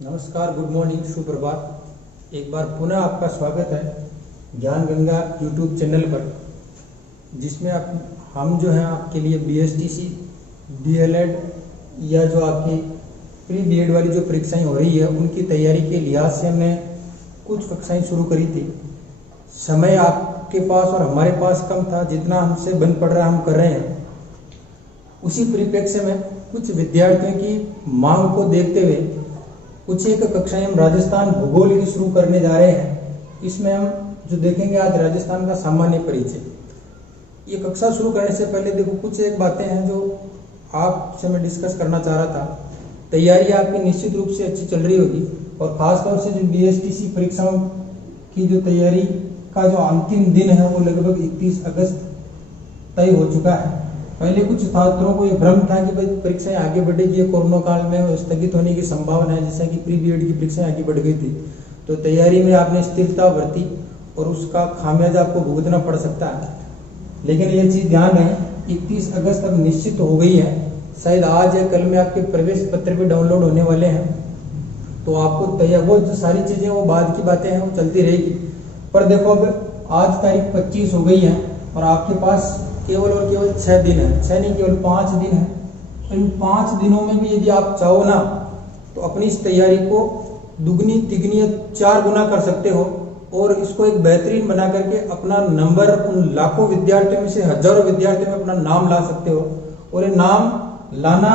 नमस्कार, good morning, सुप्रभात। एक बार पुनः आपका स्वागत है ज्ञान गंगा यूट्यूब चैनल पर, जिसमें हम जो है आपके लिए BSTC, DLED या जो आपकी प्री बीएड वाली जो परीक्षाएं हो रही है उनकी तैयारी के लिहाज से हमने कुछ कक्षाएं शुरू करी थी। समय आपके पास और हमारे पास कम था, जितना हमसे बन पड़ रहा हम कर रहे हैं। उसी परिप्रेक्ष्य में कुछ विद्यार्थियों की मांग को देखते हुए कुछ एक कक्षाएं हम राजस्थान भूगोल की शुरू करने जा रहे हैं। इसमें हम जो देखेंगे आज राजस्थान का सामान्य परिचय। ये कक्षा शुरू करने से पहले देखो कुछ एक बातें हैं जो आपसे मैं डिस्कस करना चाह रहा था। तैयारी आपकी निश्चित रूप से अच्छी चल रही होगी और खासतौर से जो BSTC परीक्षाओं की जो तैयारी का जो अंतिम दिन है वो लगभग 31 अगस्त तय हो चुका है। पहले कुछ छात्रों को ये भ्रम था कि भाई परीक्षाएं आगे बढ़ेगी, ये कोरोना काल में स्थगित होने की संभावना है, जैसा कि प्री बीएड की परीक्षाएं आगे बढ़ गई थी। तो तैयारी में आपने स्थिरता बरती और उसका खामियाजा आपको भुगतना पड़ सकता है। लेकिन ये चीज़ ध्यान रहे, 31 अगस्त अब निश्चित हो गई है। शायद आज या कल में आपके प्रवेश पत्र भी डाउनलोड होने वाले हैं। तो आपको तैयार वो जो सारी चीज़ें वो बाद की बातें हैं, वो चलती रहेगी। पर देखो अब आज तारीख 25 हो गई है और आपके पास केवल और केवल 6 दिन है, 6 नहीं केवल 5 दिन है। इन 5 दिनों में भी यदि आप चाहो ना तो अपनी इस तैयारी को दुगनी तिगनी या 4 गुना कर सकते हो और इसको एक बेहतरीन बना करके अपना नंबर उन लाखों विद्यार्थियों में से हजारों विद्यार्थियों में अपना नाम ला सकते हो। और ये नाम लाना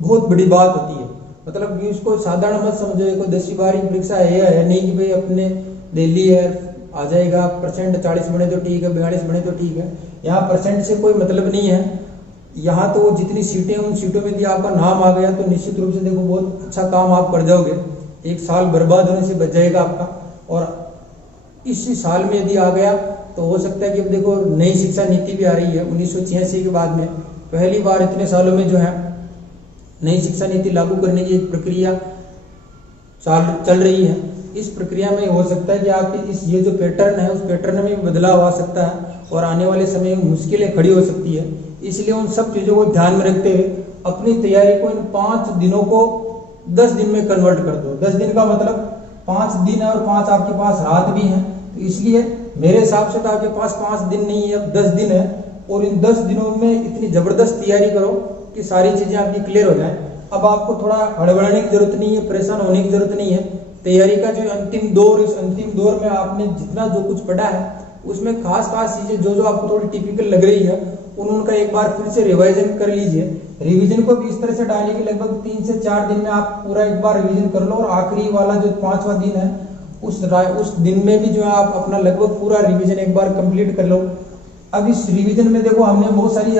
बहुत बड़ी बात होती है। मतलब कि इसको साधारण मत समझो, कोई 10वीं 12वीं परीक्षा है नहीं कि भाई अपने दिल्ली है आ जाएगा परसेंट 40 बने तो ठीक है, 42 बने तो ठीक है। यहाँ परसेंट से कोई मतलब नहीं है। यहाँ तो वो जितनी सीटें हैं उन सीटों में यदि आपका नाम आ गया तो निश्चित रूप से देखो बहुत अच्छा काम आप कर जाओगे। एक साल बर्बाद होने से बच जाएगा आपका। और इसी साल में यदि आ गया तो हो सकता है कि अब देखो नई शिक्षा नीति भी आ रही है 1986 के बाद में। पहली बार इतने सालों में जो है नई शिक्षा नीति लागू करने की एक प्रक्रिया चल रही है। इस प्रक्रिया में हो सकता है कि आपकी इस ये जो पैटर्न है उस पैटर्न में भी बदलाव आ सकता है और आने वाले समय में मुश्किलें खड़ी हो सकती है। इसलिए उन सब चीज़ों को ध्यान में रखते हुए अपनी तैयारी को इन 5 दिनों को 10 दिन में कन्वर्ट कर दो। 10 दिन का मतलब 5 दिन है और 5 आपके पास रात भी है। तो इसलिए मेरे हिसाब से तो आपके पास 5 दिन नहीं है, अब 10 दिन है। और इन 10 दिनों में इतनी जबरदस्त तैयारी करो कि सारी चीज़ें आपकी क्लियर हो जाए। अब आपको थोड़ा हड़बड़ाने की जरूरत नहीं है, परेशान होने की जरूरत नहीं है। तैयारी का जो अंतिम दौर, इस अंतिम दौर में आपने जितना जो कुछ पढ़ा है उसमें खास चीजें जो आपको थोड़ी टिपिकल लग रही है उनका एक बार फिर से रिवाइजन कर लीजिए। रिवीजन को भी इस तरह से डालिए कि लगभग 3 से 4 दिन में आप पूरा एक बार रिवीजन कर लो और आखिरी वाला जो 5वां दिन है उस दिन में भी जो है आप अपना लगभग पूरा रिवीजन एक बार कंप्लीट कर लो। अब इस रिवीजन में देखो हमने बहुत सारी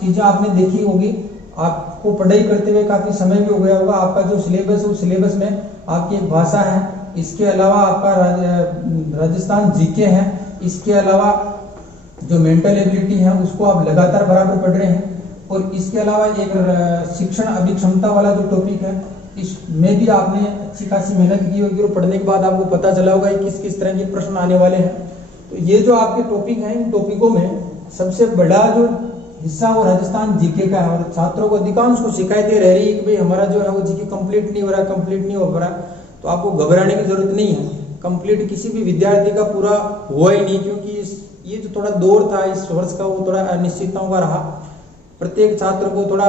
चीजें आपने देखी होगी, आपको पढ़ाई करते हुए काफी समय भी हो गया होगा। आपका जो सिलेबस है उस सिलेबस में आपकी एक भाषा है, इसके अलावा आपका राजस्थान जीके है, इसके अलावा जो मेंटल एबिलिटी है उसको आप लगातार बराबर पढ़ रहे हैं। और इसके अलावा एक शिक्षण अभिक्षमता वाला जो टॉपिक है इसमें भी आपने अच्छी खासी मेहनत की होगी और पढ़ने के बाद आपको पता चला होगा किस किस तरह के प्रश्न आने वाले हैं। तो ये जो आपके टॉपिक हैं इन टॉपिकों में सबसे बड़ा जो हिस्सा वो राजस्थान जीके का है। और छात्रों को अधिकांश को शिकायतें रह रही है कि भाई हमारा जो है वो जीके कंप्लीट नहीं हो रहा। तो आपको घबराने की जरूरत नहीं है। कंप्लीट किसी भी विद्यार्थी का पूरा हुआ ही नहीं, क्योंकि ये जो थोड़ा दौर था इस वर्ष का वो थोड़ा अनिश्चितताओं का रहा। प्रत्येक छात्र को थोड़ा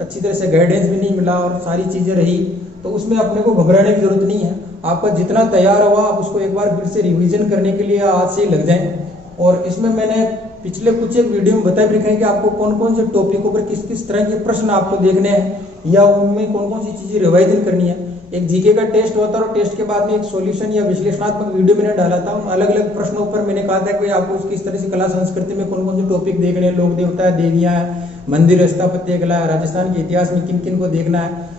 अच्छी तरह से गाइडेंस भी नहीं मिला और सारी चीजें रही, तो उसमें अपने को घबराने की जरूरत नहीं है। आपका जितना तैयार हुआ आप उसको एक बार फिर से रिवीजन करने के लिए आज से ही लग जाएं। और इसमें मैंने पिछले कुछ एक वीडियो में बताया भी कि आपको कौन कौन से टॉपिकों पर किस किस तरह के प्रश्न आपको देखने हैं या उनमें कौन कौन सी चीजें रिवाइजन करनी है। एक जीके का टेस्ट होता है और टेस्ट के बाद में एक सॉल्यूशन या विश्लेषणात्मक वीडियो मैंने डाला था। उन अलग अलग प्रश्नों पर मैंने कहा था कि आपको किस तरह से कला संस्कृति में कौन कौन से टॉपिक देखने हैं, लोक देवता है, देवियां है, मंदिर स्थापत्य कला है, राजस्थान के इतिहास में किन किन को देखना है।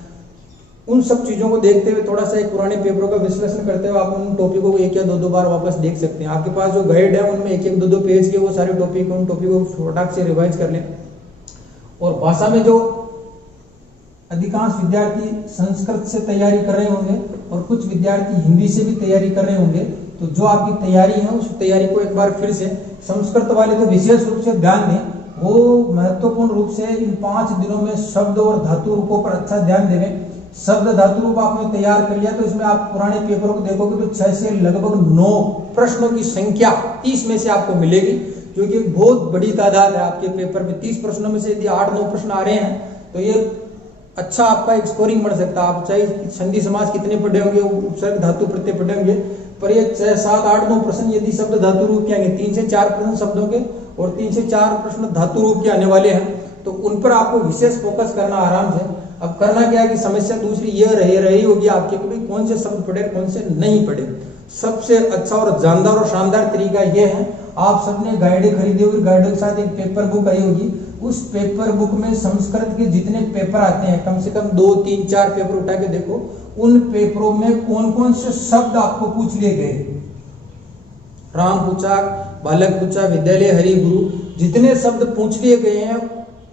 उन सब चीजों को देखते हुए थोड़ा सा एक पुराने पेपरों का विश्लेषण करते हुए आप उन टॉपिकों को 1 या 2 बार वापस देख सकते हैं। आपके पास जो गाइड है उनमें 1 2 पेज के वो सारे टॉपिक उन टॉपिकों को फटाक से रिवाइज कर लें। और भाषा में जो अधिकांश विद्यार्थी संस्कृत से तैयारी कर रहे होंगे और कुछ विद्यार्थी हिंदी से भी तैयारी कर रहे होंगे, तो जो आपकी तैयारी है उस तैयारी को एक बार फिर से संस्कृत वाले तो विशेष रूप से ध्यान दें। वो महत्व महत्वपूर्ण रूप से इन 5 दिनों में शब्द और धातु रूपों पर अच्छा ध्यान देवें। शब्द धातु रूप आपने तैयार कर लिया तो इसमें आप पुराने पेपरों को देखोगे तो 6 से लगभग 9 प्रश्नों की संख्या 30 में से आपको मिलेगी, जो कि बहुत बड़ी तादाद है आपके पेपर में। 30 प्रश्नों में से यदि 8-9 प्रश्न आ रहे हैं तो ये अच्छा आपका एक स्कोरिंग बढ़ सकता है। आप चाहे संधि समास कितने पढ़े होंगे, उपसर्ग धातु प्रत्यय पढ़े होंगे, पर ये 6, 7, 8, 9 प्रश्न यदि शब्द धातु रूप के आएंगे, 3 से 4 प्रश्न शब्दों के और 3 से 4 प्रश्न धातु रूप के आने वाले हैं, तो उन पर आपको विशेष फोकस करना आराम से। अब करना क्या है कि समस्या दूसरी ये रही होगी आपके कि कौन से शब्द पढ़े कौन से नहीं पढ़े। सबसे अच्छा और जानदार और शानदार तरीका यह है, आप सबने गाइडें खरीदी होगी, गाइडों के साथ एक पेपर बुक आई होगी। उस पेपर बुक में संस्कृत के जितने पेपर आते हैं, कम से कम 2, 3, 4 पेपर उठा के देखो, उन पेपरों में कौन कौन से शब्द आपको पूछ लिए गए। राम पूछा, बालक पूछा, विद्यालय, हरि, गुरु, जितने शब्द पूछ लिए गए हैं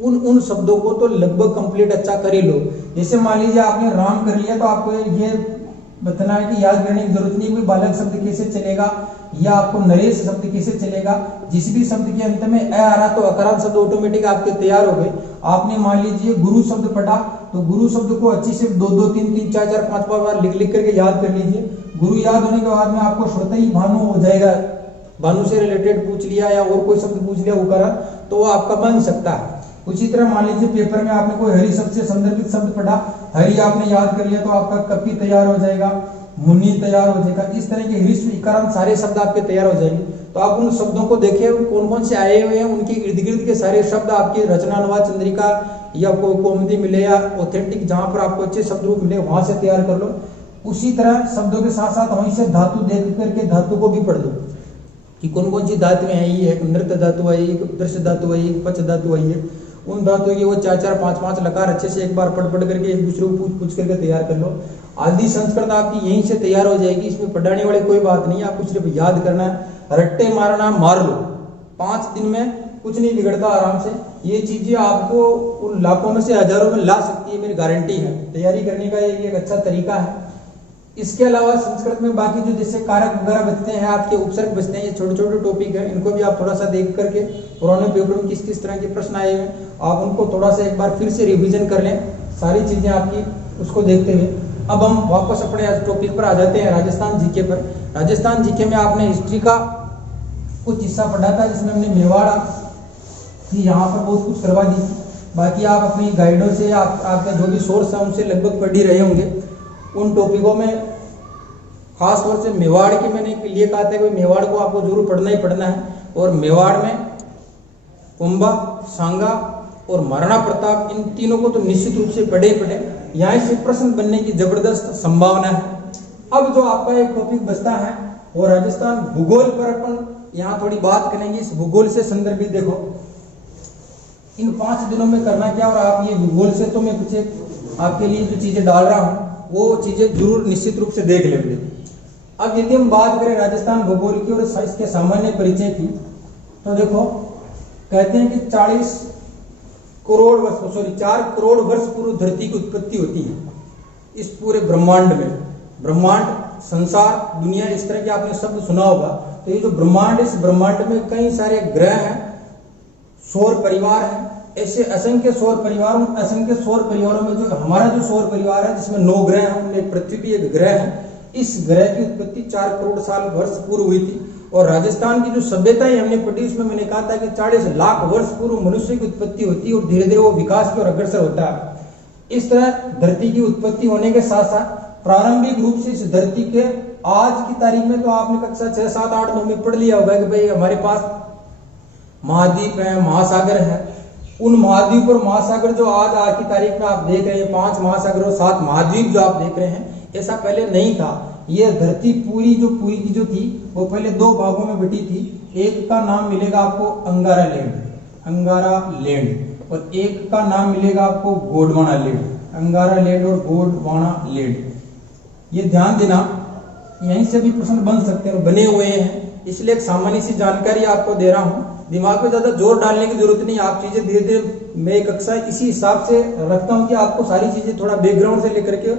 उन शब्दों को तो लगभग कंप्लीट अच्छा कर ही लो। जैसे मान लीजिए आपने राम कर लिया तो आपको ये बताना है कि याद करने की जरूरत नहीं है बालक शब्द कैसे चलेगा या आपको नरेश शब्द कैसे चलेगा। जिस भी शब्द के अंत में ए आ रहा तो अकारांत शब्द ऑटोमेटिक आपके तैयार हो गए। आपने मान लीजिए गुरु शब्द पढ़ा तो गुरु शब्द को अच्छी से 2, 3, 4, 5 बार लिख करके याद कर लीजिए। गुरु याद होने के बाद में आपको श्रोता ही भानु हो जाएगा, भानु से रिलेटेड पूछ लिया या और कोई शब्द पूछ लिया उकारा तो वो आपका बन सकता है। उसी तरह मान लीजिए पेपर में आपने कोई हरि शब्द से संदर्भित शब्द पढ़ा, हरि आपने याद कर लिया तो आपका कपि तैयार हो जाएगा, मुनि तैयार हो जाएगा। इस तरह के ह्रीश्व इकारांत सारे शब्द आपके तैयार हो जाएंगे। तो आप उन शब्दों को देखें कौन कौन से आए हुए हैं, उनके इर्द गिर्द के सारे शब्द आपके रचना अनुवाद चंद्रिका या कौमुदी मिले या ऑथेंटिक जहां पर आपको अच्छे शब्द रूप मिले वहां से तैयार कर लो। उसी तरह शब्दों के साथ साथ वहीं से धातु देख करके धातु को भी पढ़ लो कि कौन कौन सी धातुएं आई है। नृत्य धातु आई, दृश्य धातु आई, पच धातु आई है। उन धातुओं की वो 4-4, 5-5 लकार अच्छे से एक बार पढ़ करके एक दूसरे को पूछ करके तैयार कर लो। आदि संस्कृत आपकी यहीं से तैयार हो जाएगी। इसमें पढ़ाने वाली कोई बात नहीं है, आपको सिर्फ याद करना है, रट्टे मारना मार लो। 5 दिन में कुछ नहीं बिगड़ता, आराम से ये चीजें आपको उन लाखों में से हजारों में ला सकती है, मेरी गारंटी है। तैयारी करने का ये एक अच्छा तरीका है। इसके अलावा संस्कृत में बाकी जो जैसे कारक वगैरह बचते हैं, आपके उपसर्ग बचते हैं, ये छोटे छोटे टॉपिक है, इनको भी आप थोड़ा सा देख करके पुराने पेपर में किस किस तरह के प्रश्न आए हैं आप उनको थोड़ा सा एक बार फिर से रिवीजन कर लें, सारी चीजें आपकी उसको देखते हुए। अब हम वापस अपने टॉपिक पर आ जाते हैं, राजस्थान जीके पर। राजस्थान जीके में आपने हिस्ट्री का कुछ हिस्सा पढ़ा था जिसमें हमने मेवाड़ की यहाँ पर बहुत कुछ करवा दी। बाकी आप अपनी गाइडों से आपके जो भी सोर्स है उनसे लगभग पढ़ ही रहे होंगे। उन टॉपिकों में खास तौर से मेवाड़ की मैंने लिए कहा था कि मेवाड़ को आपको जरूर पढ़ना ही पढ़ना है। और मेवाड़ में कुंभा, सांगा और महाराणा प्रताप, इन तीनों को तो निश्चित रूप से पढ़े ही पढ़े। यहाँ से प्रश्न बनने की जबरदस्त संभावना है। अब जो आपका एक टॉपिक बचता है वो राजस्थान भूगोल पर अपन यहाँ थोड़ी बात करेंगे। इस भूगोल से संदर्भित देखो इन 5 दिनों में करना क्या, और आप ये भूगोल से तो मैं कुछ आपके लिए जो चीजें डाल रहा हूँ वो चीजें जरूर निश्चित रूप से देख लेंगे। अब यदि हम बात करें राजस्थान भूगोल की और इसके सामान्य परिचय की, तो देखो कहते हैं कि 4 करोड़ वर्ष पूर्व धरती की उत्पत्ति होती है इस पूरे ब्रह्मांड में। ब्रह्मांड, संसार, दुनिया, इस तरह के आपने शब्द सुना होगा। तो ये जो ब्रह्मांड, इस ब्रह्मांड में कई सारे ग्रह हैं, सौर परिवार है, ऐसे असंख्य सौर परिवार। उन असंख्य सौर परिवारों में जो हमारा जो सौर परिवार है जिसमें 9 ग्रह हैं, उनमें पृथ्वी भी एक ग्रह है। इस ग्रह की उत्पत्ति 4 करोड़ साल वर्ष पूर्व हुई थी। और राजस्थान की जो सभ्यताएं हमने पढ़ी उसमें मैंने कहा था कि 40 लाख वर्ष पूर्व मनुष्य की उत्पत्ति होती है और धीरे धीरे वो विकास की ओर अग्रसर होता है। इस तरह धरती की उत्पत्ति होने के साथ साथ प्रारंभिक रूप से इस धरती के आज की तारीख में तो आपने कक्षा 6, 7, 8, 9 में पढ़ लिया होगा कि भाई हमारे पास महाद्वीप है, महासागर है। उन महाद्वीप और महासागर जो आज की तारीख में आप देख रहे हैं, 5 महासागर और 7 महाद्वीप जो आप देख रहे हैं, ऐसा पहले नहीं था। ये धरती पूरी की जो थी वो पहले 2 भागों में बटी थी। एक का नाम मिलेगा आपको अंगारा लैंड, और एक का नाम मिलेगा आपको गोंडवाना लैंड। अंगारा लैंड और गोंडवाना लैंड, ये ध्यान देना, यहीं से भी प्रश्न बन सकते हैं, बने हुए हैं। इसलिए एक सामान्य सी जानकारी आपको दे रहा हूँ, दिमाग में ज्यादा जोर डालने की जरूरत नहीं। आप चीजें धीरे धीरे, मैं कक्षा इसी हिसाब से रखता हूँ कि आपको सारी चीजें थोड़ा बैकग्राउंड से लेकर के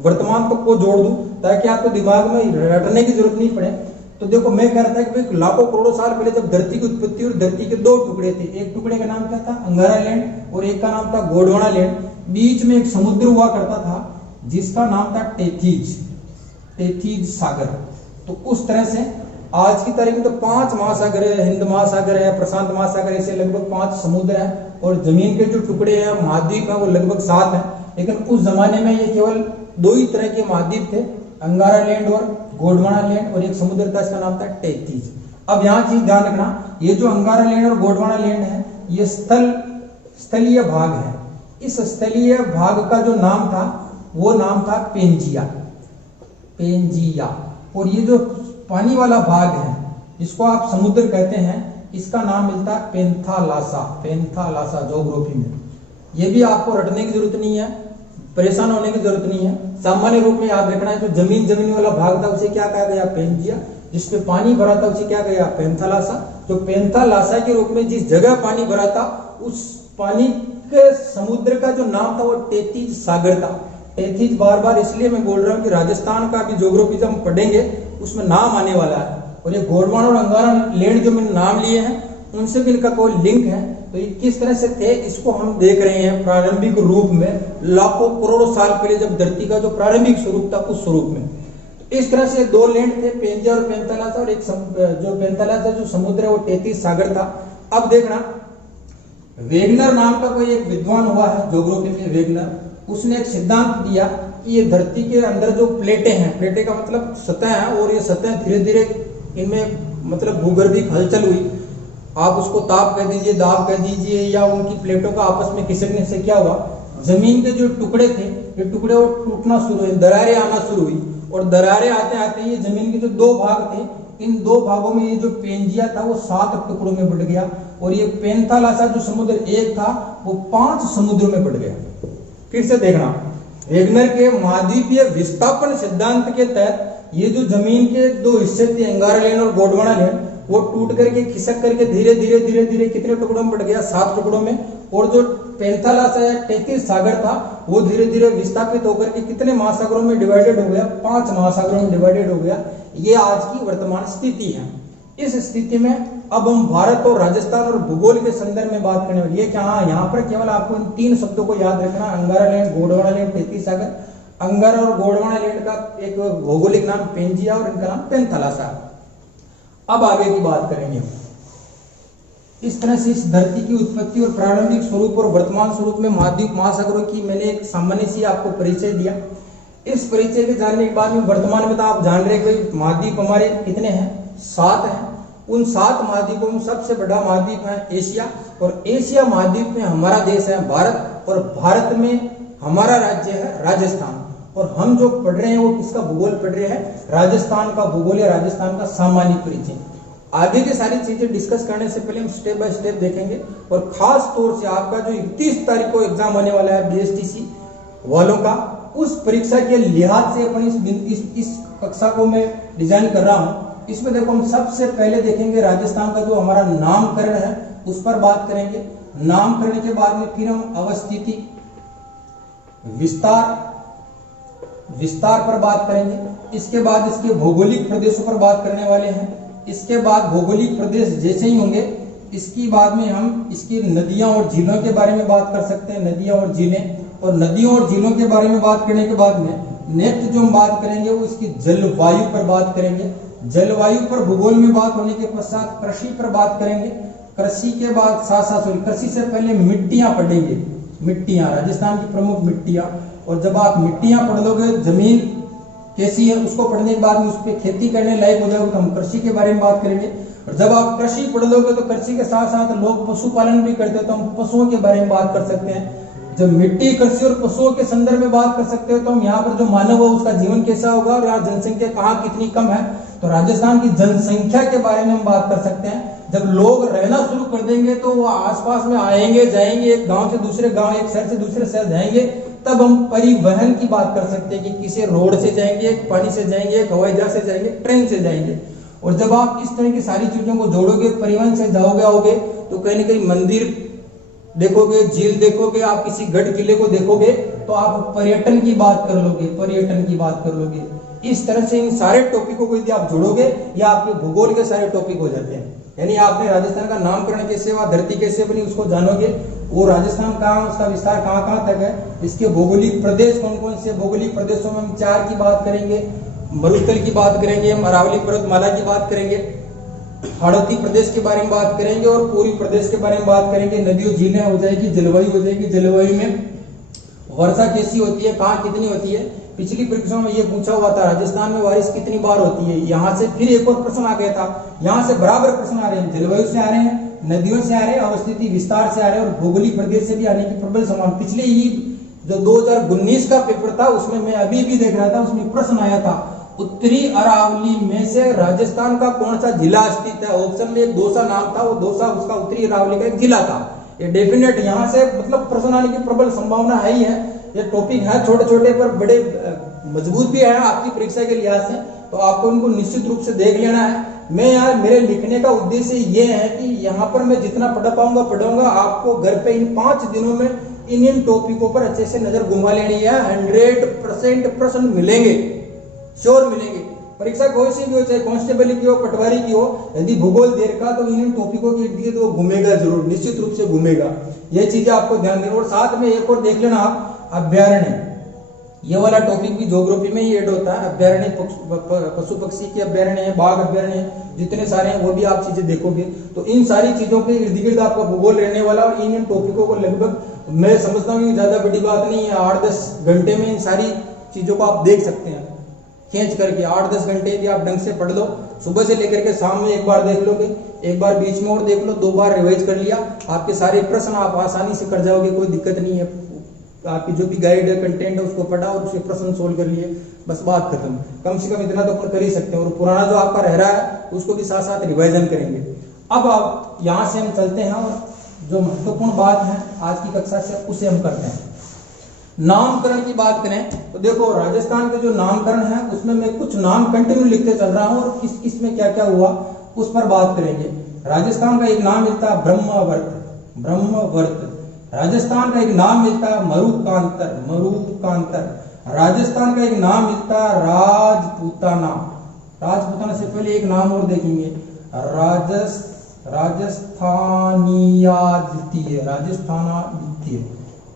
वर्तमान तक को जोड़ दूं ताकि आपको दिमाग में रटने की जरूरत नहीं पड़े। तो देखो मैं कह रहा था कि लाखों करोड़ों साल पहले जब धरती की उत्पत्ति और धरती के 2 टुकड़े थे, एक टुकड़े का नाम क्या था अंगारा लैंड और एक का नाम था गोंडवाना लैंड। बीच में एक समुद्र हुआ करता था जिसका नाम था टेथीज सागर। तो उस तरह से आज की तारीख में तो 5 महासागर है, हिंद महासागर है, प्रशांत महासागर, ऐसे लगभग 5 समुद्र है और जमीन के जो टुकड़े हैं महाद्वीप है वो लगभग 7 है। लेकिन उस जमाने में ये केवल 2 ही तरह के महाद्वीप थे, अंगारा लैंड और गोंडवाना लैंड, और एक समुद्र था इसका नाम था टेथीज। अब यहाँ चीज ध्यान रखना, ये जो अंगारा लैंड और गोंडवाना लैंड है ये स्थलीय भाग है। इस स्थलीय भाग का जो नाम था वो नाम था पेंजिया। और ये जो पानी वाला भाग है जिसको आप समुद्र कहते हैं इसका नाम मिलता है पेंथालासा ज्योग्राफी में। ये भी आपको रटने की जरूरत नहीं है, परेशान होने की जरूरत नहीं है, सामान्य रूप में याद रखना है। जो जमीन वाला भाग था उसे क्या कहा गया? पेंजिया। जिसपे पानी भरा था उसे क्या गया? पेंथालासा। जो पेंथालासा के रूप में जिस जगह पानी भरा था उस पानी के समुद्र का जो नाम था वो टेथीज सागर था। टेथीज बार बार इसलिए मैं बोल रहा हूँ कि राजस्थान का भी ज्योग्राफी जब हम पढ़ेंगे उसमें नाम आने वाला है। और ये गोंडवाना और अंगारा लैंड जो मैंने नाम लिए हैं उनसे भी इनका कोई लिंक है। तो ये किस तरह से थे इसको हम देख रहे हैं प्रारंभिक रूप में, लाखों करोड़ों साल पहले जब धरती का जो प्रारंभिक स्वरूप था उस स्वरूप में। इस तरह से 2 लैंड थे, पेंजिया और पेंथालासा, और एक जो पेंथालासा जो समुद्र है वो टेथीज सागर था। अब देखना, वेगनर नाम का कोई एक विद्वान हुआ है ज्योग्राफी में, वेगनर, उसने एक सिद्धांत दिया कि ये धरती के अंदर जो प्लेटें हैं, प्लेटें का मतलब सतह है, और ये सतह धीरे धीरे इनमें मतलब भूगर्भिक हलचल हुई, आप उसको ताप कह दीजिए, दाब कह दीजिए, या उनकी प्लेटों का आपस में खिसकने से क्या हुआ, जमीन के जो टुकड़े थे ये टुकड़े वो टूटना शुरू हुए, दरारें आना शुरू हुई। और दरारें आते आते ये जमीन के जो 2 भाग थे, इन 2 भागों में ये जो पेंजिया था वो 7 टुकड़ों में बट गया, और ये पेंथालासा जो समुद्र एक था वो 5 समुद्रों में बट गया। फिर से देखना, वेगनर के महाद्वीपीय विस्थापन सिद्धांत के तहत ये जो जमीन के 2 हिस्से थे, अंगारा लैंड और गोंडवाना लैंड, वो टूट करके खिसक करके धीरे धीरे कितने टुकड़ों में बट गया? 7 टुकड़ों में। और जो पेंथालासा या टेथीज सागर था वो धीरे धीरे विस्थापित होकर के कितने महासागरों में डिवाइडेड हो गया? 5 महासागरों में डिवाइडेड हो गया। ये आज की वर्तमान स्थिति है। इस स्थिति में अब हम भारत और राजस्थान और भूगोल के संदर्भ में बात करने वाली है। क्या यहाँ पर केवल आपको इन 3 शब्दों को याद रखना, अंगारा लैंड, गोंडवाना लैंड, टेथीज सागर। अंगारा और गोंडवाना लैंड का एक भौगोलिक नाम पेंजिया और इनका नाम पेंथालासा। अब आगे की बात करेंगे। इस तरह से इस धरती की उत्पत्ति और प्रारंभिक स्वरूप और वर्तमान स्वरूप में महाद्वीप महासागरों की मैंने एक सामान्य सी आपको परिचय दिया। इस परिचय के जानने के बाद में वर्तमान में तो आप जान रहे हैं महाद्वीप हमारे कितने हैं? 7 हैं। उन 7 महाद्वीपों में सबसे बड़ा महाद्वीप है एशिया, और एशिया महाद्वीप में हमारा देश है भारत, और भारत में हमारा राज्य है राजस्थान। और हम जो पढ़ रहे हैं वो किसका भूगोल पढ़ रहे हैं? राजस्थान का भूगोल या राजस्थान का सामान्य परिचय। आगे की सारी चीजें डिस्कस करने से पहले हम स्टेप बाय स्टेप देखेंगे, और खास तौर से आपका जो 31 तारीख को एग्जाम होने वाला है बीएसटीसी वालों का, उस परीक्षा के लिहाज से अपन इस कक्षा को मैं डिजाइन कर रहा हूं। इसमें देखो हम सबसे पहले देखेंगे राजस्थान का जो हमारा नामकरण है उस पर बात करेंगे। नामकरण के बाद में फिर हम अवस्थिति, विस्तार पर बात करेंगे। इसके बाद इसके भौगोलिक प्रदेशों पर बात करने वाले हैं। इसके बाद भौगोलिक प्रदेश जैसे ही होंगे इसकी बाद में हम इसकी नदियां और झीलों के बारे में बात कर सकते हैं, नदियां और झीलें। और नदियों और झीलों के बारे में बात करने के बाद में नेक्स्ट जो हम बात करेंगे वो इसकी जलवायु पर बात करेंगे। जलवायु पर भूगोल में बात होने के पश्चात कृषि पर बात करेंगे। कृषि के बाद कृषि से पहले मिट्टियां पढ़ेंगे, मिट्टियां, राजस्थान की प्रमुख मिट्टियां। और जब आप मिट्टियां पढ़ लोगे, जमीन कैसी है उसको पढ़ने के बाद में उस पर खेती करने लायक हो जाओगे तो हम कृषि के बारे में बात करेंगे। और जब आप कृषि पढ़ लोगे तो कृषि के साथ साथ लोग पशुपालन भी करते हैं तो हम पशुओं के बारे में बात कर सकते हैं। जब मिट्टी, कृषि और पशुओं के संदर्भ में बात कर सकते हैं तो हम यहाँ पर जो मानव है उसका जीवन कैसा होगा और यहाँ जनसंख्या कहाँ कितनी कम है, तो राजस्थान की जनसंख्या के बारे में हम बात कर सकते हैं। जब लोग रहना शुरू कर देंगे तो वो आसपास में आएंगे जाएंगे, एक गांव से दूसरे गांव, एक शहर से दूसरे शहर जाएंगे, तब हम परिवहन की बात कर सकते हैं कि किसी रोड से जाएंगे, पानी से जाएंगे, हवाई जहाज से जाएंगे, ट्रेन से जाएंगे। और जब आप इस तरह की सारी चीजों को जोड़ोगे, परिवहन से जाओगे आओगे तो कहीं ना कहीं मंदिर देखोगे, झील देखोगे, आप किसी गढ़ किले को देखोगे तो आप पर्यटन की बात कर लोगे, पर्यटन की बात कर लोगे। इस तरह से इन सारे टॉपिकों को यदि आप जोड़ोगे या आपके भूगोल के सारे टॉपिक हो जाते हैं। यानी आपने राजस्थान का नामकरण कैसे हुआ, धरती कैसे बनी उसको जानोगे, वो राजस्थान कहाँ, उसका विस्तार कहाँ कहाँ तक है, इसके भौगोलिक प्रदेश कौन कौन से, भौगोलिक प्रदेशों में हम 4 की बात करेंगे, मरुस्थल की बात करेंगे, हम अरावली पर्वतमाला की बात करेंगे, हाड़ौती प्रदेश के बारे में बात करेंगे और पूरी प्रदेश के बारे में बात करेंगे। नदियों झीलें हो जाएगी, जलवायु हो जाएगी, जलवायु में वर्षा कैसी होती है, कहाँ कितनी होती है। पिछली परीक्षाओं में ये पूछा हुआ था राजस्थान में बारिश कितनी बार होती है। यहाँ से फिर एक और प्रश्न आ गया था, यहाँ से बराबर प्रश्न आ रहे हैं, जलवायु से आ रहे हैं, नदियों से आ रहे हैं, अवस्थिति विस्तार से आ रहे हैं और भौगोलिक प्रदेश से भी आने की प्रबल संभावना। पिछले ही जो 2019 का पेपर था उसमें मैं अभी भी देख रहा था, उसमें प्रश्न आया था उत्तरी अरावली में से राजस्थान का कौन सा जिला स्थित है। ऑप्शन में एक दौसा नाम था, वो दौसा उसका उत्तरी अरावली का एक जिला था। ये डेफिनेट यहाँ से मतलब प्रश्न आने की प्रबल संभावना है ही है। ये टॉपिक है छोटे छोटे पर बड़े मजबूत भी है आपकी परीक्षा के लिहाज से, तो आपको इनको निश्चित रूप से देख लेना है। मैं यार मेरे लिखने का उद्देश्य ये है कि यहाँ पर मैं जितना पढ़ा पाऊंगा पढ़ूंगा, आपको घर पे इन 5 दिनों में इन टॉपिकों पर अच्छे से नजर घुमा लेनी है। 100% प्रश्न मिलेंगे, श्योर मिलेंगे। परीक्षा कोई सी भी हो, चाहे कांस्टेबल की हो, पटवारी की हो, यदि भूगोल देर का तो इन टॉपिकों के इर्द गिर्द वो घूमेगा जरूर, निश्चित रूप से घूमेगा। ये चीजें आपको ध्यान देना। और साथ में एक और देख लेना आप, अभ्यारण्य, ये वाला टॉपिक भी ज्योग्राफी में ही ऐड होता है। अभ्यारण्य, पशु पक्षी के अभ्यारण्य है, बाघ अभ्यारण्य, जितने सारे हैं वो भी आप चीजें देखोगे। तो इन सारी चीजों के इर्द गिर्द आपका भूगोल रहने वाला। और इन टॉपिकों को लगभग मैं समझता हूँ ज्यादा बड़ी बात नहीं है, 8-10 घंटे में इन सारी चीजों को आप देख सकते हैं खींच करके। 8-10 घंटे भी आप ढंग से पढ़ लो, सुबह से लेकर के शाम में एक बार देख लोगे, एक बार बीच में और देख लो, 2 बार रिवाइज कर लिया, आपके सारे प्रश्न आप आसानी से कर जाओगे, कोई दिक्कत नहीं है। आपकी जो भी गाइड है, कंटेंट है, उसको पढ़ा और उसके प्रश्न सोल्व कर लिए, बस बात खत्म। कम से कम इतना तो कर ही सकते हैं। और पुराना जो आपका रह रहा है उसको भी साथ साथ रिवाइजन करेंगे। अब आप यहाँ से हम चलते हैं और जो महत्वपूर्ण बात है आज की कक्षा से उसे हम करते हैं। नामकरण की बात करें तो देखो राजस्थान के जो नामकरण है उसमें मैं कुछ नाम कंटिन्यू लिखते चल रहा हूँ और किस किस में क्या क्या हुआ उस पर बात करेंगे। राजस्थान का एक नाम मिलता है ब्रह्मवर्त, ब्रह्मवर्त। राजस्थान का एक नाम मिलता है मरुकांतर, मरुकांतर। राजस्थान का एक नाम मिलता है राजपूताना। राजपूताना से पहले एक नाम और देखेंगे, राजस्थानियाद्वितीय, राजस्थानाद्वितीय।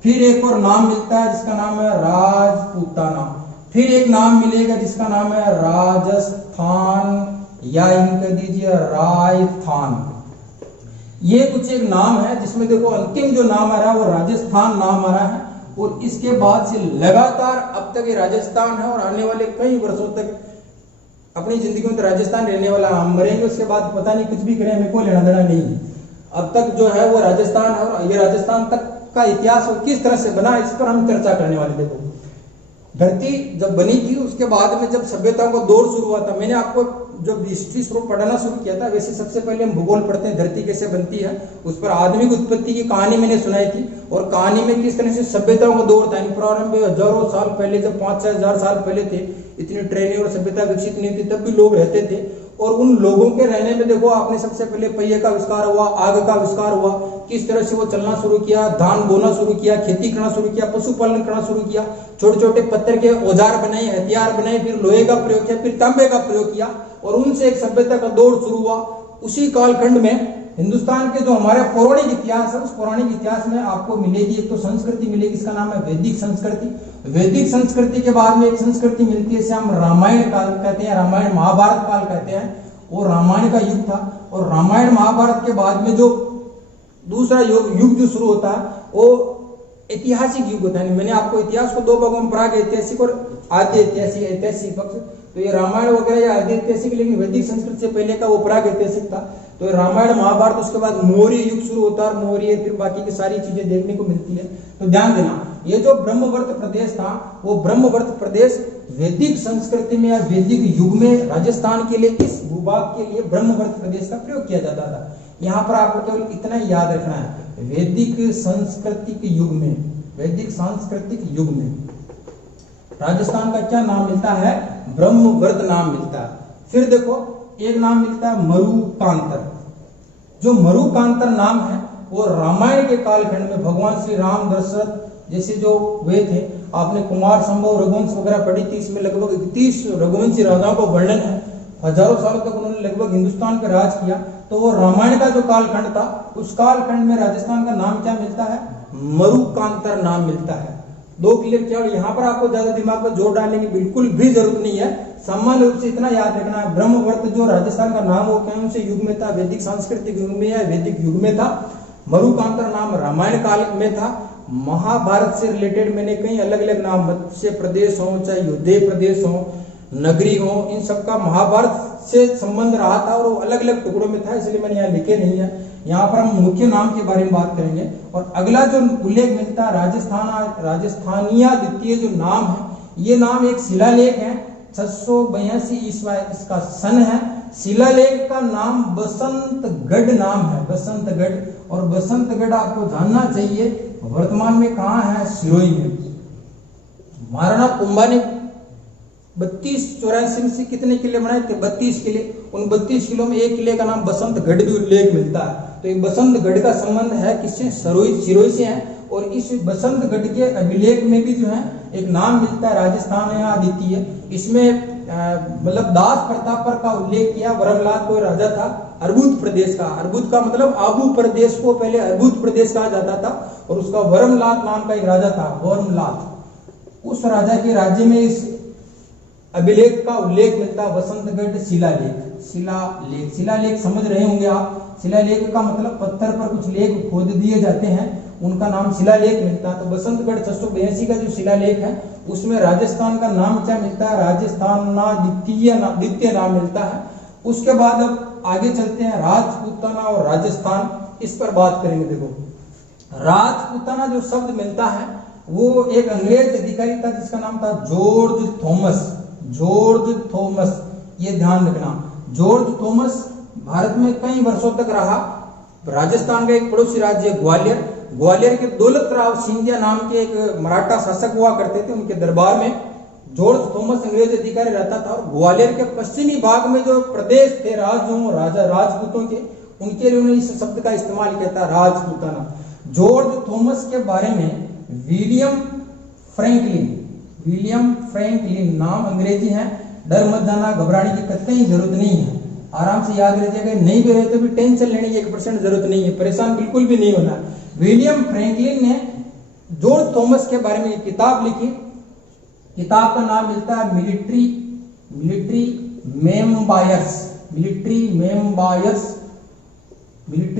फिर एक और नाम मिलता है जिसका नाम है राजपूताना। फिर एक नाम मिलेगा जिसका नाम है राजस्थान, या इनका दीजिए रायस्थान। ये कुछ एक नाम है जिसमें देखो अंतिम जो नाम आ रहा है वो राजस्थान नाम आ रहा है। और इसके बाद से लगातार अब तक ये राजस्थान है और आने वाले कई वर्षों तक अपनी जिंदगी में तो राजस्थान रहने वाला। हम मरेंगे उसके बाद पता नहीं कुछ भी करें, हमें कोई लेना देना नहीं है। अब तक जो है वो राजस्थान है और ये राजस्थान तक का इतिहास और किस तरह से बना इस पर हम चर्चा करने वाले। देखो धरती जब बनी थी उसके बाद में जब सभ्यताओं का दौर शुरू हुआ था, मैंने आपको जब हिस्ट्री शुरू पढ़ाना शुरू किया था वैसे सबसे पहले हम भूगोल पढ़ते हैं, धरती कैसे बनती है, उस पर आधुनिक उत्पत्ति की कहानी मैंने सुनाई थी। और कहानी में किस तरह से सभ्यताओं का दौर था। प्रारंभ में हजारों साल पहले जब 5-6 हजार साल पहले थे, इतनी ट्रेनें और सभ्यता विकसित नहीं थी, तब भी लोग रहते थे। और उन लोगों के रहने में देखो आपने सबसे पहले पहिए का आविष्कार हुआ, आग का आविष्कार हुआ, किस तरह से वो चलना शुरू किया, धान बोना शुरू किया, खेती करना शुरू किया, पशुपालन करना शुरू किया, छोटे छोटे पत्थर के औजार बनाए, हथियार बनाए, फिर लोहे का प्रयोग किया, फिर तांबे का प्रयोग किया और उनसे एक सभ्यता का दौर शुरू हुआ। उसी कालखंड में हिंदुस्तान के जो हमारे पौराणिक इतिहास है उस पौराणिक इतिहास में आपको मिलेगी एक तो संस्कृति मिलेगी, इसका नाम है वैदिक संस्कृति। वैदिक संस्कृति के बाद में एक संस्कृति मिलती है इसे हम रामायण काल कहते हैं, रामायण महाभारत काल कहते हैं। वो रामायण का युग था और रामायण महाभारत के बाद में जो दूसरा युग जो शुरू होता है वो ऐतिहासिक युग होता है। मैंने आपको इतिहास को 2 भागों में प्राग ऐतिहासिक और आदि ऐतिहासिक, ऐतिहासिक पक्ष। तो ये रामायण वगैरह या आदि ऐतिहासिक, लेकिन वैदिक संस्कृत से पहले का वो प्राग ऐतिहासिक था। तो रामायण महाभारत, उसके बाद मौर्य युग शुरू होता है, मौर्य फिर बाकी की सारी चीजें देखने को मिलती है। तो ध्यान देना ये जो ब्रह्मवर्त प्रदेश था वो ब्रह्मवर्त प्रदेश वैदिक संस्कृति में या वैदिक युग में राजस्थान के लिए, इस भूभाग के लिए ब्रह्मवर्त प्रदेश का प्रयोग किया जाता था। यहाँ पर आपको केवल इतना ही याद रखना है, वैदिक सांस्कृतिक युग में, वैदिक सांस्कृतिक युग में राजस्थान का क्या नाम मिलता है, ब्रह्मवर्त नाम मिलता है। फिर देखो एक नाम मिलता है मरुकांतर। जो मरुकांतर नाम है वो रामायण के कालखंड में भगवान श्री राम, दशरथ जैसे जो वे थे, आपने कुमार संभव रघुवंश वगैरह पढ़ी थी, इसमें लगभग 31 रघुवंशी राजाओं का वर्णन है। हजारों सालों तक उन्होंने लगभग हिंदुस्तान पर राज किया। तो वो रामायण का जो कालखंड था उस कालखंड में राजस्थान का नाम क्या मिलता है, मरुकांतर नाम मिलता है। दो क्लियर किया। यहाँ पर आपको ज्यादा दिमाग पर जोर डालने की बिल्कुल भी जरूरत नहीं है, सामान्य रूप से इतना याद रखना है, ब्रह्मवर्त जो राजस्थान का नाम वो कौन से युग में था, वैदिक सांस्कृतिक युग में या वैदिक युग में था। मरुकांतर नाम रामायण काल में था। महाभारत से रिलेटेड मैंने कई अलग अलग नाम, मत्स्य प्रदेश हो चाहे युद्धे प्रदेश हो, नगरी हो, इन सबका महाभारत से संबंध रहा था और वो अलग अलग टुकड़ों में था, इसलिए मैंने यहाँ लिखे नहीं है। यहाँ पर हम मुख्य नाम के बारे में बात करेंगे। और अगला जो उल्लेख मिलता है राजस्थानिया द्वितीय जो नाम है, ये नाम एक शिलालेख है, 682 ईस्वी इसका सन है। शिलालेख का नाम बसंतगढ़ नाम है, बसंतगढ़। और बसंतगढ़ आपको जानना चाहिए वर्तमान में कहाँ है, सिरोही में। महाराणा कुंभा ने 3284 से कितने किले बनाए थे, 32 किले। उन 32 किलों में एक किले का नाम बसंतगढ़ भी उल्लेख मिलता है। तो ये बसंतगढ़ का संबंध है किससे, सिरोही से है। और इस बसंतगढ़ के अभिलेख में भी जो है एक नाम मिलता है राजस्थानिया द्वितीय। इसमें मतलब दास प्रतापर का उल्लेख किया। वरमलाल कोई राजा था अर्बुद प्रदेश का, अर्बुद का मतलब आबू प्रदेश को पहले अर्बुद प्रदेश कहा जाता था, और उसका वरमलाल नाम का एक राजा था, वरमलाल। उस राजा के राज्य में इस अभिलेख का उल्लेख मिलता है, बसंतगढ़ शिलालेख। शिलालेख, शिलालेख समझ रहे होंगे आप। शिलालेख का मतलब पत्थर पर कुछ लेख खोद दिए जाते हैं, उनका नाम शिलालेख मिलता है। तो बसंतगढ़ 682 का जो शिलालेख है उसमें राजस्थान का नाम क्या मिलता है, राजस्थान द्वितीय नाम मिलता है। उसके बाद अब आगे चलते हैं, राजपूताना और राजस्थान, इस पर बात करेंगे। देखो, राजपूताना जो शब्द मिलता है वो एक अंग्रेज अधिकारी था जिसका नाम था जॉर्ज थॉमस। जॉर्ज थॉमस, ये ध्यान रखना। जॉर्ज थॉमस भारत में कई वर्षों तक रहा। राजस्थान का एक पड़ोसी राज्य ग्वालियर, ग्वालियर के दौलत राव सिंधिया नाम के एक मराठा शासक हुआ करते थे, उनके दरबार में जॉर्ज थॉमस अंग्रेज अधिकारी रहता था। और ग्वालियर के पश्चिमी भाग में जो प्रदेश थे राजा राजपूतों के, उनके लिए उन्होंने इस शब्द का इस्तेमाल किया था, राजपूताना। जॉर्ज थॉमस के बारे में विलियम फ्रैंकलिन नाम अंग्रेजी है। डर मत जाना, घबराने की कतई जरूरत नहीं है, आराम से याद रखिएगा। नहीं भी रहे तो भी टेंशन लेने की 1% जरूरत नहीं है, परेशान बिल्कुल भी नहीं होना। विलियम फ्रैंकलिन ने जॉर्ज थॉमस के बारे में एक किताब लिखी। किताब का नाम मिलता है military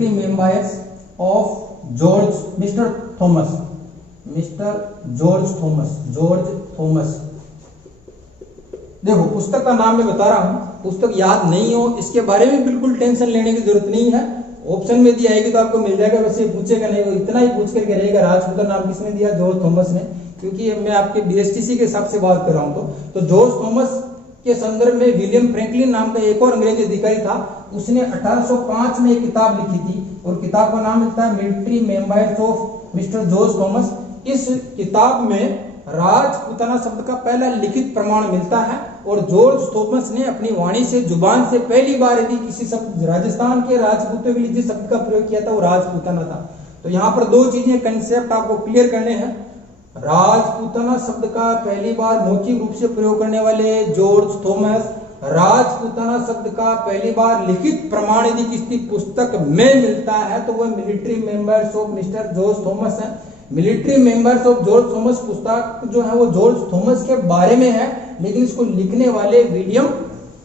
memoirs of mister George Thomas. देखो, पुस्तक का नाम मैं बता रहा हूं, पुस्तक याद नहीं हो इसके बारे में बिल्कुल टेंशन लेने की जरूरत नहीं है। ऑप्शन में दी आएगी तो आपको मिल जाएगा, वैसे पूछेगा नहीं, वो इतना ही पूछ करके रहेगा राजपूताना नाम किसने दिया, जॉर्ज थॉमस ने। क्योंकि मैं आपके बीएसटीसी के हिसाब से बात कर रहा हूं। तो जॉर्ज थॉमस के संदर्भ में विलियम फ्रैंकलिन नाम का एक और अंग्रेजी अधिकारी था, उसने 1805 में एक किताब लिखी थी और किताब का नाम मिलता है military memoirs of mister George Thomas. इस किताब में राजपूताना शब्द का पहला लिखित प्रमाण मिलता है और जॉर्ज थॉमस ने अपनी वाणी से, जुबान से पहली बार यदि किसी शब्द राजस्थान के राजपूतों के लिए जिस शब्द का प्रयोग किया था वो राजपूताना था। तो यहाँ पर दो चीजें, कंसेप्ट आपको क्लियर करने हैं। राजपूताना शब्द का पहली बार मौखिक रूप से प्रयोग करने वाले जॉर्ज थॉमस। राजपूताना शब्द का पहली बार लिखित प्रमाण यदि किसी पुस्तक में मिलता है तो वह military members of mister George Thomas है। Military members of George Thomas पुस्तक जो है वो जॉर्ज थॉमस के बारे में है, लेकिन इसको लिखने वाले विलियम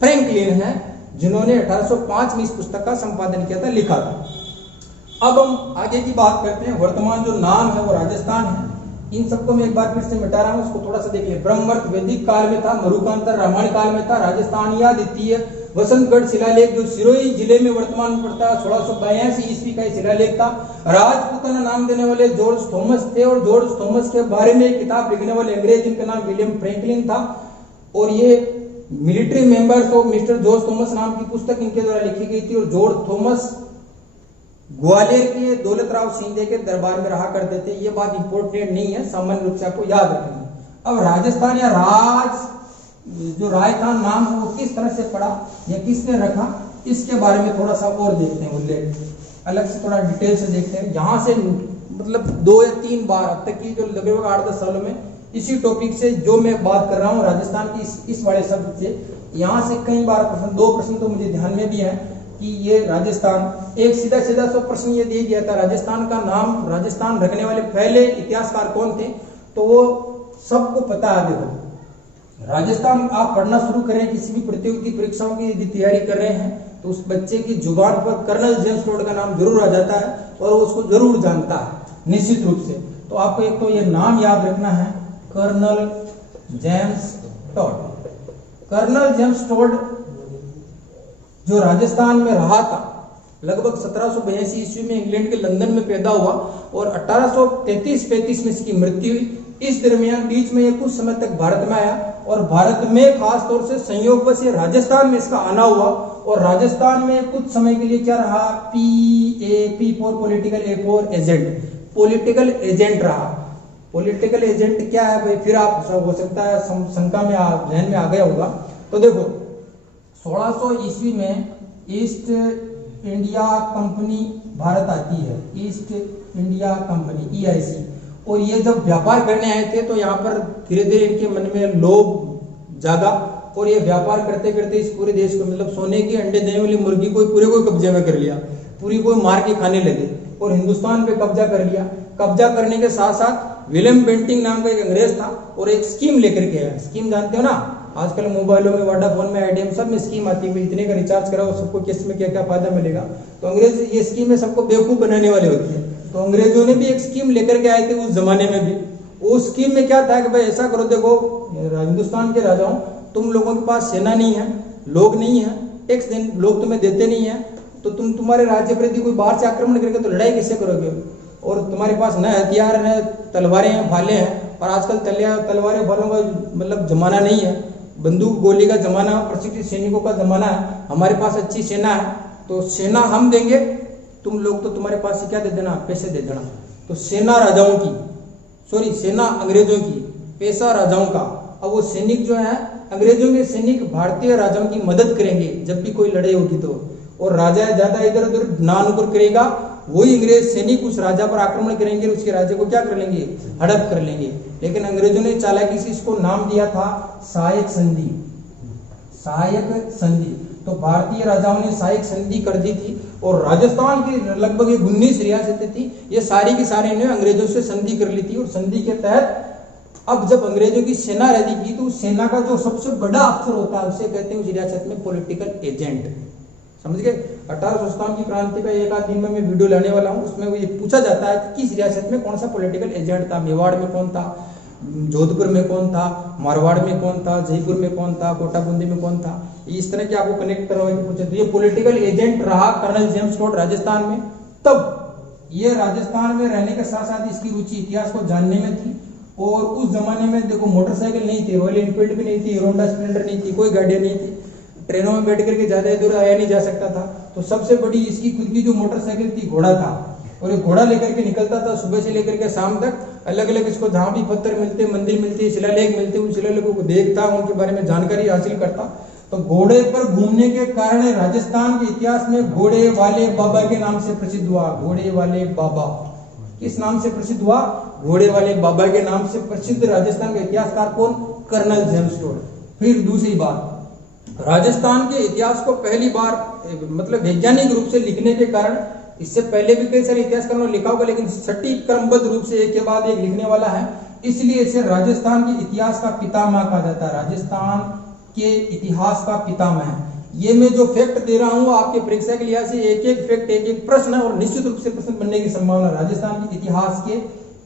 फ्रैंकलिन हैं, जिन्होंने 1805 में इस पुस्तक का संपादन किया था, लिखा था। अब हम आगे की बात करते हैं। वर्तमान जो नाम है वो राजस्थान है। इन सबको मैं एक बार फिर से मिटा रहा हूं, उसको थोड़ा सा देखिए। ब्रह्मवर्त वैदिक काल में था, मरुकांतर रामायण काल में था, राजस्थानिया द्वितीय, बसंतगढ़ शिलालेख जो सिरोही जिले में वर्तमान में पड़ता है, 1682 ईस्वी का शिलालेख था। राजपूताना नाम देने वाले जॉर्ज थॉमस थे और जॉर्ज थॉमस के बारे में एक किताब लिखने वाले अंग्रेज जिनका नाम विलियम फ्रैंकलिन था। और ये military members of mister George Thomas नाम की पुस्तक इनके द्वारा लिखी गई थी। और जॉर्ज थॉमस ग्वालियर के दौलत राव सिंधिया के दरबार में रहा करते थे। ये बात इंपोर्टेंट नहीं है, सामान्य रूप से आपको याद रखना। अब राजस्थान या जो राजस्थान नाम है वो किस तरह से पड़ा या किसने रखा, इसके बारे में थोड़ा सा और देखते हैं, उल्लेख अलग से थोड़ा डिटेल से देखते हैं। यहाँ से मतलब 2 या 3 बार अब तक की जो लगभग 8-10 सालों में इसी टॉपिक से जो मैं बात कर रहा हूँ राजस्थान की इस वाले शब्द से, यहाँ से कई बार प्रश्न, 2 प्रश्न तो मुझे ध्यान में भी है। कि ये राजस्थान, एक सीधा सीधा सा प्रश्न ये दिया गया था, राजस्थान का नाम, राजस्थान रखने वाले पहले इतिहासकार कौन थे, तो वो सबको पता है। देखो राजस्थान आप पढ़ना शुरू करें, किसी भी प्रतियोगिता परीक्षाओं की यदि तैयारी कर रहे हैं तो उस बच्चे की जुबान पर कर्नल जेम्स टोड का नाम जरूर आ जाता है और वो उसको जरूर जानता है निश्चित रूप से। तो आपको एक तो ये नाम याद रखना है, colonel James Tod. Colonel James Tod जो राजस्थान में रहा था, लगभग 1782 ईस्वी में इंग्लैंड के लंदन में पैदा हुआ और 1833-35 में इसकी मृत्यु हुई। इस दरमियान बीच में ये कुछ समय तक भारत में आया और भारत में खास तौर से संयोगवश ये राजस्थान में इसका आना हुआ और राजस्थान में कुछ समय के लिए क्या रहा, P for political, A for agent, political agent रहा। पॉलिटिकल एजेंट क्या है भाई, फिर आप हो सकता है शंका में जहन में आ गया होगा। तो देखो 1600 ईस्वी में ईस्ट इंडिया कंपनी भारत आती है, ईस्ट इंडिया कंपनी EIC, और ये जब व्यापार करने आए थे तो यहाँ पर धीरे धीरे इनके मन में लोभ जागा और ये व्यापार करते करते इस पूरे देश को, मतलब सोने के अंडे देने वाली मुर्गी को पूरे को कब्जे में कर लिया, पूरी को मार के खाने लगे और हिंदुस्तान पे कब्जा कर लिया। कब्जा करने के साथ साथ विलियम बेंटिंग नाम का एक अंग्रेज था और एक स्कीम लेकर के आया। स्कीम जानते हो ना, आजकल मोबाइलों में, वोडाफोन में, आइडियम सब में स्कीम आती है, इतने का रिचार्ज कराओ सबको किस में क्या क्या फायदा मिलेगा। तो अंग्रेज ये स्कीम में सबको बेवकूफ बनाने वाले होते हैं। तो अंग्रेजों ने भी एक स्कीम लेकर के आए थे उस जमाने में भी। उस स्कीम में क्या था कि भाई ऐसा करो, देखो हिंदुस्तान के राजाओं, तुम लोगों के पास सेना नहीं है, लोग नहीं है, टैक्स लोग तुम्हें देते नहीं है, तो तुम्हारे राज्य पर यदि कोई बाहर से आक्रमण करके तो लड़ाई कैसे करोगे, और तुम्हारे पास न हथियार न तलवारें हैं, भाले हैं, और आजकल तलवारें भालों का मतलब जमाना नहीं है, बंदूक गोली का जमाना, प्रशिक्षित सैनिकों का जमाना है। हमारे पास अच्छी सेना है, तो सेना हम देंगे, तुम लोग तो तुम्हारे पास से क्या दे देना, पैसे दे देना। तो सेना राजाओं की, सॉरी सेना अंग्रेजों की, पैसा राजाओं का। अब वो सैनिक जो है, अंग्रेजों के सैनिक भारतीय राजाओं की मदद करेंगे जब भी कोई लड़ाई होगी तो, और राजा ज्यादा इधर उधर ना अनुकूल करेगा, वही अंग्रेज सैनिक उस राजा पर आक्रमण करेंगे, उसके राज्य को क्या कर लेंगे, हड़प कर लेंगे। लेकिन अंग्रेजों ने चालाकी से इसको नाम दिया था सहायक संधि, सहायक संधि। तो भारतीय राजाओं ने सहायक संधि कर दी थी और राजस्थान की लगभग 19 रियासतें थी, ये सारी की सारी ने अंग्रेजों से संधि कर ली थी। और संधि के तहत अब जब अंग्रेजों की सेना रेडी की तो उस सेना का जो सबसे बड़ा अफसर होता है उसे कहते हैं उस रियासत में पॉलिटिकल एजेंट। समझ गए। 1857 की क्रांति का एक आध दिन में मैं वीडियो लाने वाला हूं, उसमें ये पूछा जाता है कि किस रियासत में कौन सा पॉलिटिकल एजेंट था, मेवाड़ में कौन था, जोधपुर में कौन था, मारवाड़ में कौन था, जयपुर में कौन था, कोटा बूंदी में कौन था। इस तरह के आपको कनेक्ट करवाए पूछे तो ये पॉलिटिकल एजेंट रहा कर्नल जेम्स टोड राजस्थान में। तब ये राजस्थान में रहने के साथ साथ इसकी रुचि इतिहास को जानने में थी। और उस जमाने में देखो मोटरसाइकिल नहीं थी, रॉयल एनफील्ड भी नहीं थी, हीरो होंडा स्प्लेंडर नहीं थी, कोई गाड़ियां नहीं थी, ट्रेनों में बैठ करके ज्यादा दूर आया नहीं जा सकता था। तो सबसे बड़ी इसकी खुद की जो मोटरसाइकिल थी घोड़ा था, और ये घोड़ा लेकर के निकलता था सुबह से लेकर के शाम तक। अलग अलग इसको जहां भी पत्थर मिलते, मंदिर मिलती, शिलालेख मिलते, उन शिलालेखों को देखता, उनके बारे में जानकारी हासिल करता। तो घोड़े पर घूमने के कारण राजस्थान के इतिहास में घोड़े वाले बाबा के नाम से प्रसिद्ध हुआ। घोड़े वाले बाबा किस नाम से प्रसिद्ध हुआ? घोड़े वाले बाबा के नाम से प्रसिद्ध राजस्थान का इतिहासकार कौन? Colonel James Tod. फिर दूसरी बात, राजस्थान के इतिहास को पहली बार मतलब वैज्ञानिक रूप से लिखने के कारण, इससे पहले भी कई सारे इतिहासकारों ने लिखा होगा, लेकिन सटीक क्रमबद्ध रूप से एक के बाद एक लिखने वाला है, इसलिए इसे राजस्थान के इतिहास का पितामह कहा जाता है। राजस्थान के इतिहास का पितामह। ये मैं जो फैक्ट दे रहा हूं आपके परीक्षा के लिहाज से एक एक फैक्ट, एक एक प्रश्न है और निश्चित रूप से प्रश्न बनने की संभावना। राजस्थान के इतिहास के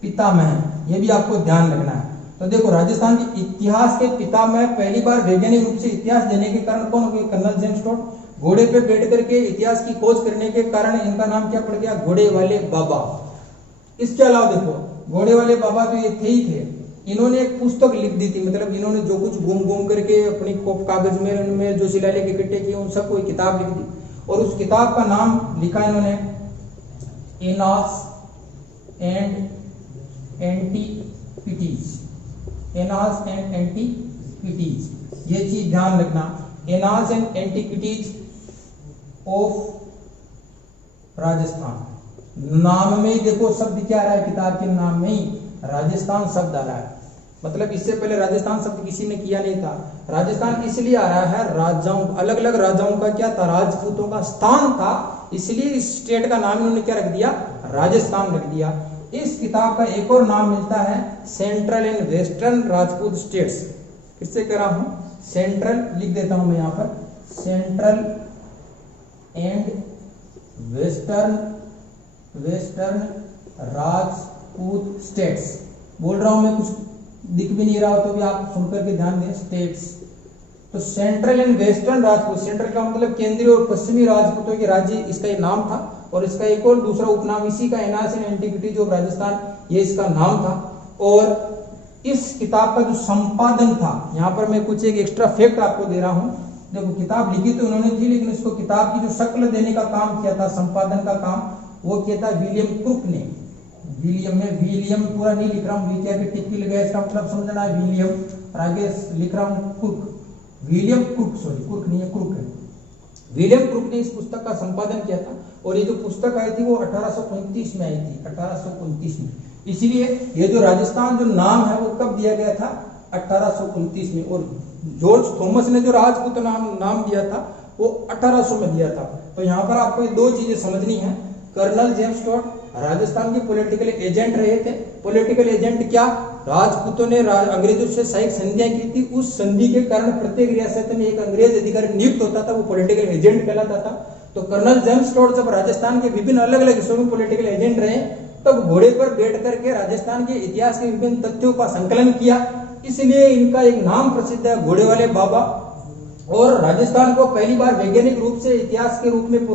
पितामह, ये भी आपको ध्यान रखना है। तो देखो राजस्थान के इतिहास के पितामह पहली बार वैज्ञानिक रूप से इतिहास देने के कारण कौन हो गए? Colonel James Tod. घोड़े पे बैठ करके इतिहास की खोज करने के कारण इनका नाम क्या पड़ गया? घोड़े वाले बाबा। इसके अलावा देखो घोड़े वाले बाबा तो ये थे ही थे, इन्होंने एक पुस्तक लिख दी थी, मतलब इन्होंने जो कुछ घूम घूम करके अपनी कागज में उनमें जो शिलालेख इकट्ठे किए उन सबको एक किताब लिख दी, और उस किताब का नाम लिखा इन्होंने एनास एंड एंटीक्विटीज। एनास एंड एंटीक्विटीज, ये चीज ध्यान रखना। एनास एंड एंटीक्विटीज ऑफ राजस्थान। नाम में ही देखो शब्द क्या आ रहा है, किताब के नाम में ही राजस्थान शब्द आ रहा है। मतलब इससे पहले राजस्थान शब्द किसी ने किया नहीं था। राजस्थान इसलिए आ रहा है, राजाओं, अलग अलग राजाओं का क्या था, राजपूतों का स्थान था, इसलिए इस स्टेट का नाम इन्होंने क्या रख दिया, राजस्थान रख दिया। इस किताब का एक और नाम मिलता है central and western Rajput states. किससे कह रहा हूं, सेंट्रल लिख देता हूं मैं यहां पर, central and western Rajput states. बोल रहा हूं मैं, कुछ दिख भी नहीं रहा हो तो भी आप सुनकर के ध्यान दें, स्टेट्स। तो central and western Rajput, central का मतलब केंद्रीय और पश्चिमी राजपूतों के राज्य, इसका ये नाम था। और इसका एक और दूसरा उपनाम इसी का एनहांस्ड एंटिक्विटीज ऑफ राजस्थान, ये इसका नाम था। और इस किताब का जो संपादन था, यहाँ पर मैं कुछ एक एक्स्ट्रा फैक्ट आपको दे रहा हूं। देखो किताब लिखी तो उन्होंने थी, लेकिन इसको किताब की जो शक्ल देने का काम किया था, संपादन का काम वो किया था विलियम क्रुक ने। विलियम में, विलियम पूरा नहीं लिख रहा हूँ, वी क्या कि टिक लगा, इसका मतलब समझना है विलियम, और आगे लिख रहा हूँ Crooke, William Crooke, sorry Crooke नहीं है, क्रुक है। विलियम क्रुक ने इस पुस्तक का संपादन किया था। और ये जो पुस्तक आई थी वो 1829 में आई थी, 1829 में। इसीलिए ये जो राजस्थान जो नाम है वो कब दिया गया था, 1829 में। और जॉर्ज थॉमस ने जो राजपूत नाम दिया था वो 1800 में दिया था। तो यहाँ पर आपको ये दो चीजें समझनी है। कर्नल जेम्स टॉड राजस्थान के पॉलिटिकल एजेंट रहे थे। पॉलिटिकल एजेंट क्या, राजपूतों ने अंग्रेजों से शायद संधियां की थी, उस संधि के कारण प्रत्येक रियासत में एक अंग्रेज अधिकारी नियुक्त होता था, वो पॉलिटिकल एजेंट कहलाता था। तो कर्नल जेम्स टॉड जब राजस्थान के विभिन्न अलग अलग हिस्सों में पॉलिटिकल एजेंट रहे, तब घोड़े पर बैठ करके राजस्थान के इतिहास के विभिन्न तथ्यों का संकलन किया, इसलिए इनका एक नाम प्रसिद्ध है, घोड़े वाले बाबा। और राजस्थान को पहली बार वैज्ञानिक रूप से इतिहास के रूप में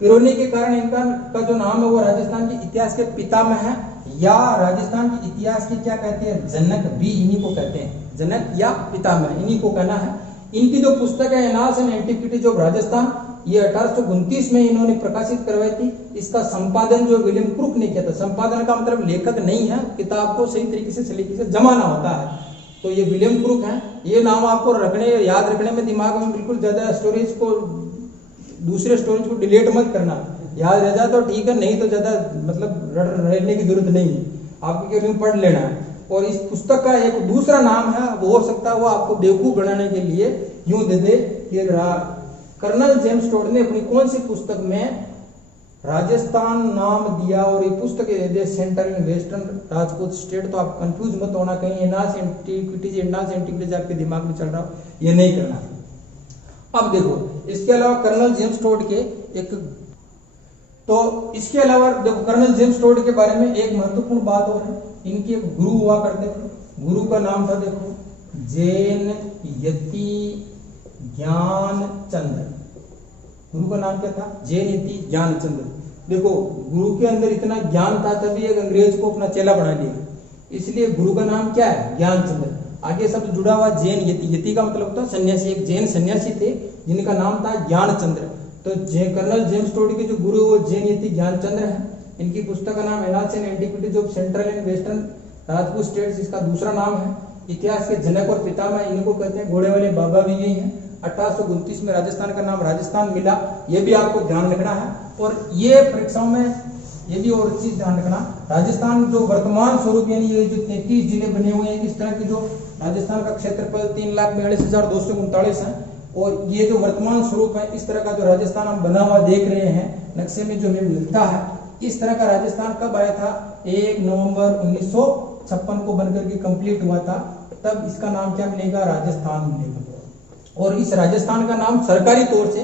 पिरोने के कारण इनका का जो नाम है वो राजस्थान के इतिहास के पितामह है, या राजस्थान के इतिहास के क्या कहते हैं, जनक भी इन्हीं को कहते हैं, जनक या पितामह इन्हीं को कहना है। इनकी जो पुस्तक है एनहांस्ड एंटिक्विटीज ऑफ राजस्थान, ये 1829 में इन्होंने प्रकाशित करवाई थी। इसका संपादन जो विलियम क्रुक ने किया था, संपादन का मतलब लेखक नहीं है, किताब को सही तरीके से सलीके से जमाना होता है, तो ये विलियम क्रुक है। ये नाम आपको रखने, याद रखने में, दिमाग में बिल्कुल ज्यादा स्टोरेज को, दूसरे स्टोरेज को डिलीट मत करना, याद रह जाए तो ठीक है, नहीं तो ज्यादा मतलब रहने की जरूरत नहीं है, आपको क्यों पढ़ लेना है। और इस पुस्तक का एक दूसरा नाम है, वो हो सकता है वो आपको बेवकूफ बनाने के लिए यूं दे दे कि कर्नल जेम्स टॉड ने अपनी कौन सी पुस्तक में राजस्थान नाम दिया, और ये पुस्तक central and western Rajput state. तो आप कंफ्यूज मत होना, कहीं एनहांस्ड एंटिक्विटीज आपके दिमाग में चल रहा हो, ये नहीं करना। अब देखो इसके अलावा कर्नल जेम्स टॉड के एक, तो इसके अलावा देखो कर्नल जेम्स टॉड के बारे में एक महत्वपूर्ण बात और है, इनके एक गुरु हुआ करते थे, गुरु का नाम था देखो जैन यति ज्ञानचंद्र। गुरु का नाम क्या था, जैन यति ज्ञानचंद्र। देखो गुरु के अंदर इतना ज्ञान था, तभी एक अंग्रेज को अपना चेला बना लिया, इसलिए गुरु का नाम क्या है, ज्ञानचंद्र। आगे शब्द जुड़ा हुआ जैन यति, यति का मतलब होता है सन्यासी, एक जैन सन्यासी थे जिनका नाम था ज्ञानचंद्र। तो कर्नल जेम्स टॉड के जो गुरु वो जैन यति ज्ञानचंद्र है। इनकी पुस्तक का नाम enhanced antiquities of central and western Rajput states, इसका दूसरा नाम है। इतिहास के जनक और पितामह इनको कहते हैं, घोड़े वाले बाबा भी यही हैं। 1829 में राजस्थान का नाम राजस्थान मिला, ये भी आपको ध्यान रखना है। और ये परीक्षाओं में ये भी और चीज ध्यान रखना, राजस्थान जो वर्तमान स्वरूप यानी ये जो 33 जिले बने हुए हैं, इस तरह की जो राजस्थान का क्षेत्रफल 3,42,239 है, और ये जो वर्तमान स्वरूप है, इस तरह का जो राजस्थान हम बना हुआ देख रहे हैं नक्शे में जो हमें मिलता है, इस तरह का राजस्थान कब आया था, 1 नवंबर 1956 को बनकर के कंप्लीट हुआ था। तब इसका नाम क्या मिलेगा, राजस्थान मिलेगा। और इस राजस्थान का नाम सरकारी तौर से,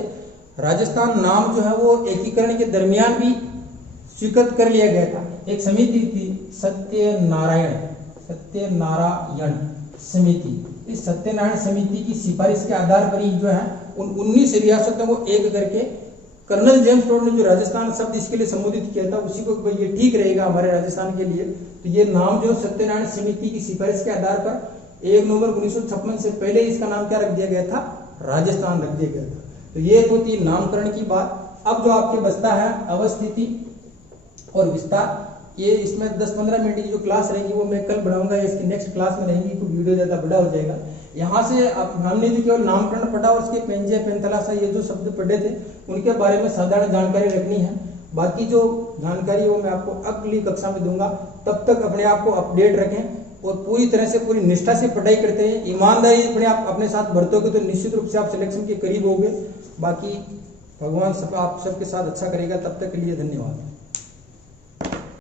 राजस्थान नाम जो है वो एकीकरण के दरमियान भी स्वीकृत कर लिया गया था। एक समिति थी सत्यनारायण समिति, इस सत्यनारायण समिति की सिफारिश के आधार पर ही जो है उन 19 रियासतों को एक करके कर्नल जेम्स टॉड ने जो राजस्थान शब्द इसके लिए संबोधित किया था, उसी को ये ठीक रहेगा हमारे राजस्थान के लिए। तो ये नाम जो सत्यनारायण समिति की सिफारिश के आधार पर 1 नवंबर 1956 से पहले इसका नाम क्या रख दिया गया था, राजस्थान रख दिया गया था। तो ये तो थी नामकरण की बात। अब जो आपके बचता है अवस्थिति और विस्तार, ये इसमें 10-15 मिनट की जो क्लास रहेगी वो मैं कल बढ़ाऊंगा, इसकी नेक्स्ट क्लास में रहेंगी, तो वीडियो ज्यादा बड़ा हो जाएगा। यहाँ से हमने जो केवल नामकरण पढ़ा और उसके पेंजे पेंतलासा ये जो शब्द पढ़े थे उनके बारे में साधारण जानकारी रखनी है। बाकी जो जानकारी वो मैं आपको अगली कक्षा में दूंगा। तब तक अपने आप को अपडेट रखें और पूरी तरह से पूरी निष्ठा से पढ़ाई करते हैं। ईमानदारी अपने साथ बरतोगे तो निश्चित रूप से आप सिलेक्शन के करीब होगे। बाकी भगवान सब आप सबके साथ अच्छा करेगा। तब तक के लिए धन्यवाद।